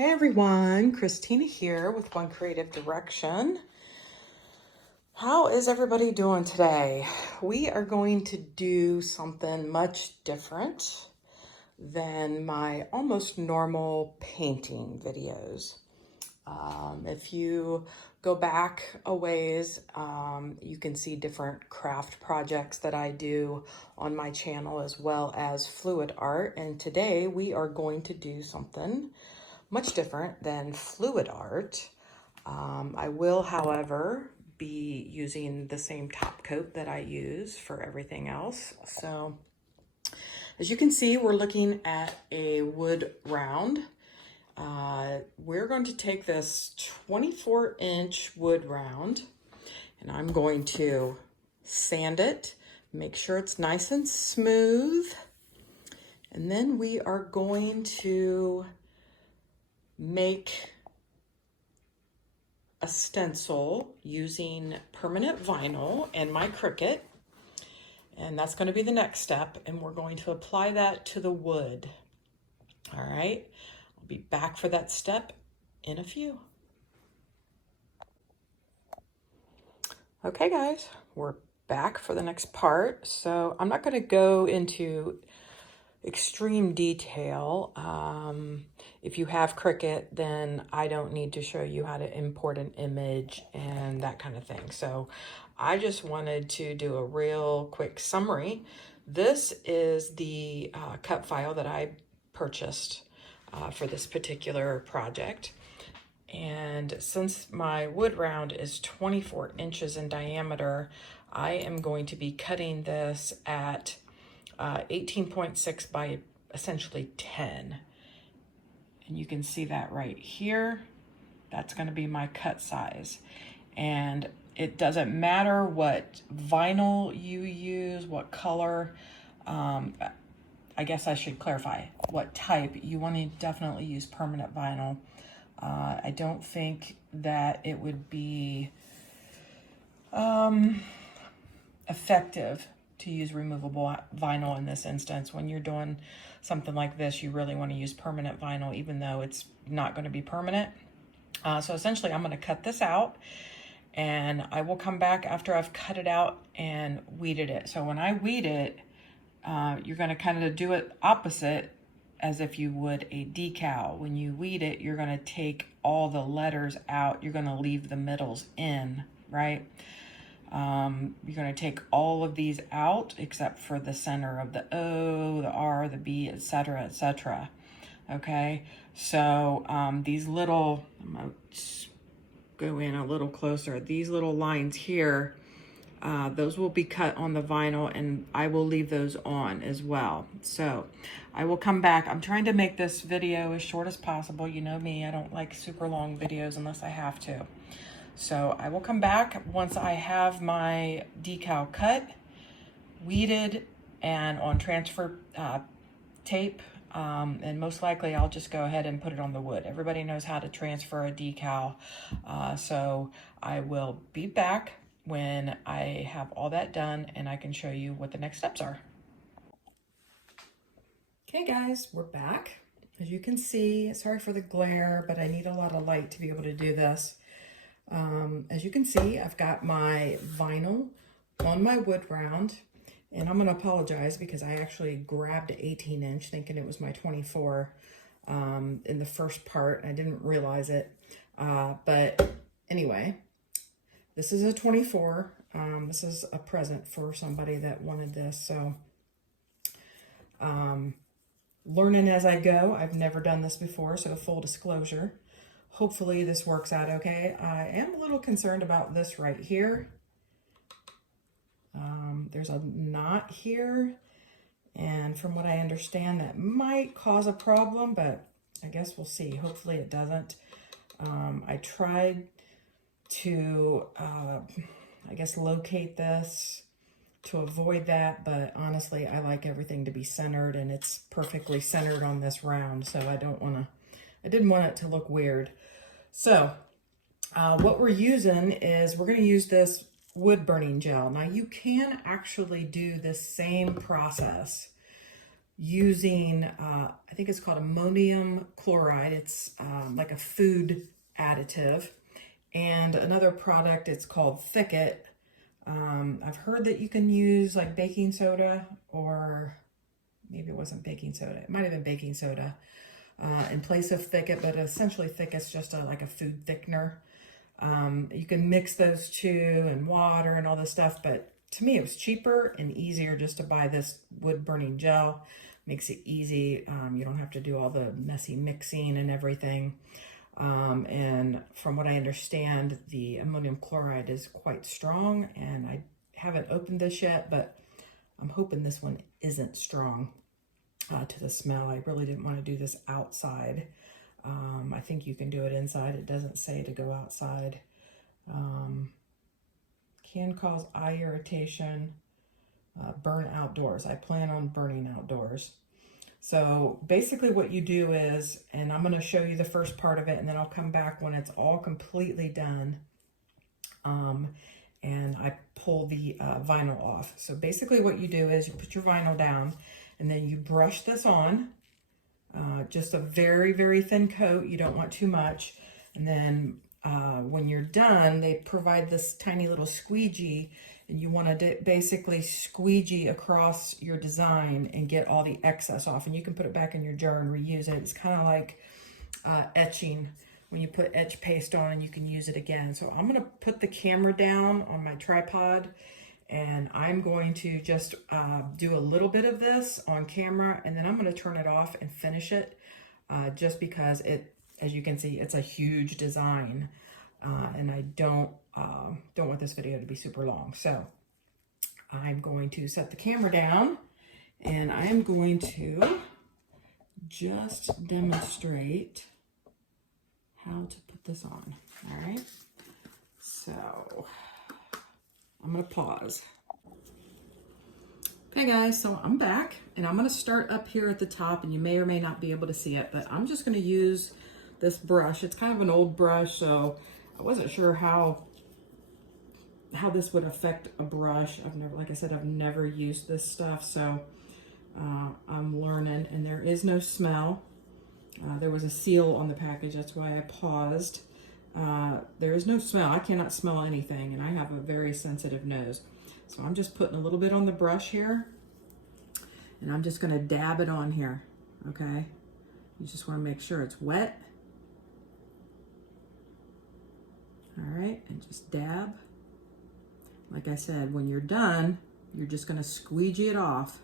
Hey everyone, Christina here with One Creative Direction. How is everybody doing today? We are going to do something much different than my almost normal painting videos. If you go back a ways, you can see different craft projects that I do on my channel as well as fluid art. And today we are going to do something much different than fluid art. I will, however, be using the same top coat that I use for everything else. So as you can see, we're looking at a wood round. We're going to take this 24-inch wood round and I'm going to sand it, make sure it's nice and smooth. And then we are going to make a stencil using permanent vinyl and my Cricut. And that's going to be the next step. And we're going to apply that to the wood. All right. I'll be back for that step in a few. Okay, guys, we're back for the next part. So I'm not going to go into extreme detail. If you have Cricut, then I don't need to show you how to import an image and that kind of thing. So I just wanted to do a real quick summary. This is the cut file that I purchased for this particular project. And since my wood round is 24 inches in diameter, I am going to be cutting this at 18.6 by essentially 10. And you can see that right here. That's going to be my cut size. And it doesn't matter what vinyl you use, what color. I guess I should clarify what type. You want to definitely use permanent vinyl. I don't think that it would be effective to use removable vinyl in this instance. When you're doing something like this, you really want to use permanent vinyl, even though it's not going to be permanent. So essentially, I'm going to cut this out, and I will come back after I've cut it out and weeded it. So when I weed it, you're going to kind of do it opposite as if you would a decal. When you weed it, you're going to take all the letters out. You're going to leave the middles in, right? You're going to take all of these out except for the center of the O, the R, the B, etc., etc. Okay, so these little, I'm going to go in a little closer. These little lines here, those will be cut on the vinyl, and I will leave those on as well. So I will come back. I'm trying to make this video as short as possible. You know me, I don't like super long videos unless I have to. So I will come back once I have my decal cut, weeded, and on transfer tape. And most likely I'll just go ahead and put it on the wood. Everybody knows how to transfer a decal. So I will be back when I have all that done and I can show you what the next steps are. Okay guys, we're back. As you can see, sorry for the glare, but I need a lot of light to be able to do this. As you can see, I've got my vinyl on my wood round, and I'm going to apologize because I actually grabbed an 18-inch thinking it was my 24 in the first part. I didn't realize it. But anyway, this is a 24. This is a present for somebody that wanted this. So learning as I go. I've never done this before, so full disclosure. Hopefully this works out okay. I am a little concerned about this right here. There's a knot here, and from what I understand, that might cause a problem, but I guess we'll see. Hopefully it doesn't. I tried to, I guess, locate this to avoid that, but honestly, I like everything to be centered, and it's perfectly centered on this round, so I didn't want it to look weird. So what we're using is we're going to use this wood burning gel. Now you can actually do the same process using, I think it's called ammonium chloride. It's like a food additive. And another product, it's called Thicket. I've heard that you can use like baking soda, or maybe it wasn't baking soda. It might have been baking soda in place of Thicket, but essentially Thicket's just like a food thickener. You can mix those two and water and all this stuff, but to me it was cheaper and easier just to buy this wood burning gel. Makes it easy. You don't have to do all the messy mixing and everything. And from what I understand, the ammonium chloride is quite strong, and I haven't opened this yet, but I'm hoping this one isn't strong to the smell. I really didn't want to do this outside. I think you can do it inside. It doesn't say to go outside. Can cause eye irritation, burn outdoors. I plan on burning outdoors. So basically what you do is, and I'm going to show you the first part of it, and then I'll come back when it's all completely done. And I pull the vinyl off. So basically what you do is you put your vinyl down, and then you brush this on. Just a very, very thin coat. You don't want too much. And then when you're done, they provide this tiny little squeegee, and you want to basically squeegee across your design and get all the excess off. And you can put it back in your jar and reuse it. It's kind of like etching. When you put etch paste on, you can use it again. So I'm going to put the camera down on my tripod, and I'm going to just do a little bit of this on camera, and then I'm going to turn it off and finish it just because it, as you can see, it's a huge design, and I don't want this video to be super long. So I'm going to set the camera down, and I'm going to just demonstrate how to put this on. All right, so I'm gonna pause. Okay guys, so I'm back, and I'm gonna start up here at the top, and you may or may not be able to see it, but I'm just gonna use this brush. It's kind of an old brush, so I wasn't sure how this would affect a brush. Like I said, I've never used this stuff, so I'm learning, and there is no smell. There was a seal on the package, that's why I paused. There is no smell. I cannot smell anything, and I have a very sensitive nose. So I'm just putting a little bit on the brush here, and I'm just going to dab it on here, okay? You just want to make sure it's wet. All right, and just dab. Like I said, when you're done, you're just going to squeegee it off,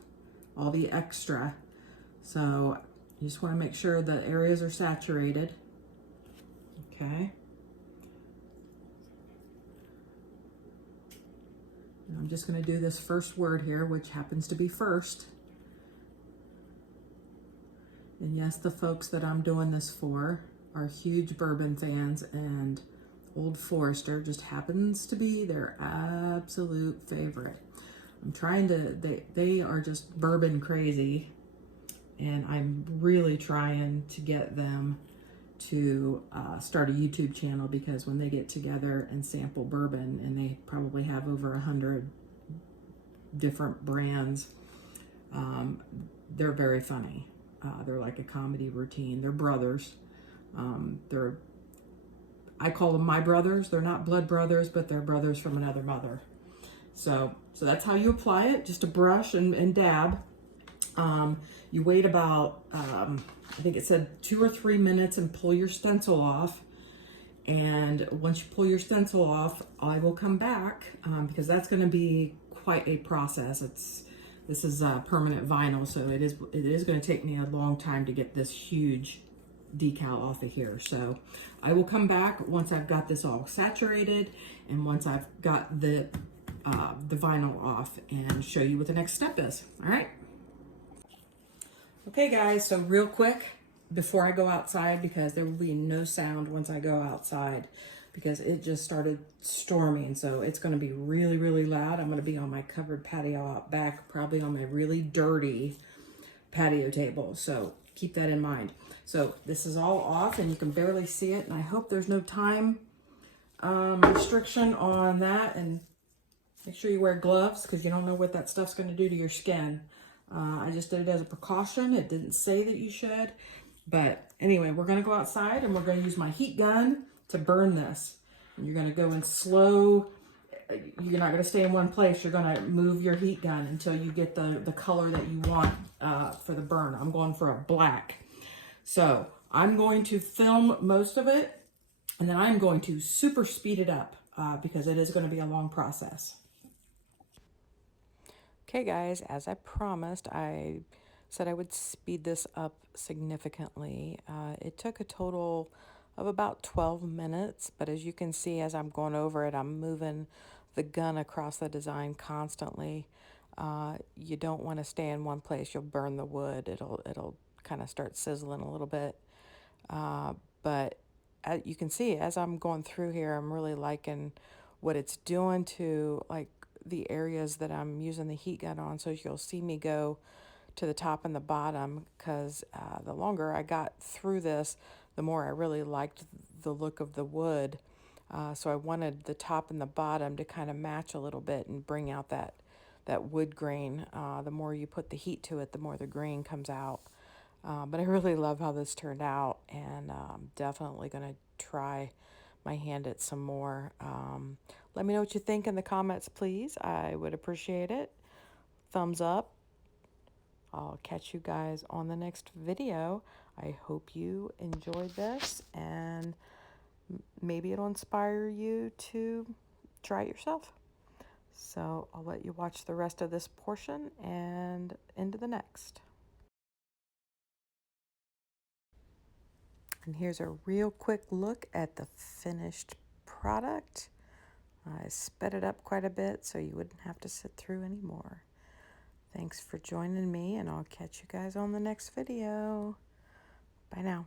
all the extra. So you just want to make sure the areas are saturated. Okay. And I'm just going to do this first word here, which happens to be first. And yes, the folks that I'm doing this for are huge bourbon fans, and Old Forester just happens to be their absolute favorite. I'm trying to, they are just bourbon crazy, and I'm really trying to get them to start a YouTube channel, because when they get together and sample bourbon, and they probably have over 100 different brands, they're very funny. They're like a comedy routine. They're brothers. I call them my brothers. They're not blood brothers, but they're brothers from another mother. So that's how you apply it, just a brush and dab. You wait about, I think it said 2 or 3 minutes, and pull your stencil off. And once you pull your stencil off, I will come back, because that's going to be quite a process. This is permanent vinyl, so it is going to take me a long time to get this huge decal off of here. So I will come back once I've got this all saturated, and once I've got the vinyl off, and show you what the next step is. All right. Okay guys, so real quick before I go outside, because there will be no sound once I go outside, because it just started storming, so it's going to be really, really loud. I'm going to be on my covered patio out back, probably on my really dirty patio table, so keep that in mind. So this is all off, and you can barely see it, and I hope there's no time restriction on that. And make sure you wear gloves, because you don't know what that stuff's going to do to your skin. I just did it as a precaution. It didn't say that you should. But anyway, we're going to go outside and we're going to use my heat gun to burn this. And you're going to go in slow. You're not going to stay in one place. You're going to move your heat gun until you get the color that you want for the burn. I'm going for a black. So I'm going to film most of it, and then I'm going to super speed it up because it is going to be a long process. Okay guys, as I promised, I said I would speed this up significantly. It took a total of about 12 minutes, but as you can see, as I'm going over it, I'm moving the gun across the design constantly. You don't want to stay in one place. You'll burn the wood. It'll kind of start sizzling a little bit. But you can see as I'm going through here, I'm really liking what it's doing to like the areas that I'm using the heat gun on. So you'll see me go to the top and the bottom because the longer I got through this, the more I really liked the look of the wood. So I wanted the top and the bottom to kind of match a little bit and bring out that wood grain. The more you put the heat to it, the more the grain comes out. But I really love how this turned out, and I'm definitely going to try my hand at some more. Let me know what you think in the comments, please. I would appreciate it. Thumbs up. I'll catch you guys on the next video. I hope you enjoyed this, and maybe it'll inspire you to try it yourself. So I'll let you watch the rest of this portion and into the next. And here's a real quick look at the finished product. I sped it up quite a bit so you wouldn't have to sit through anymore. Thanks for joining me, and I'll catch you guys on the next video. Bye now.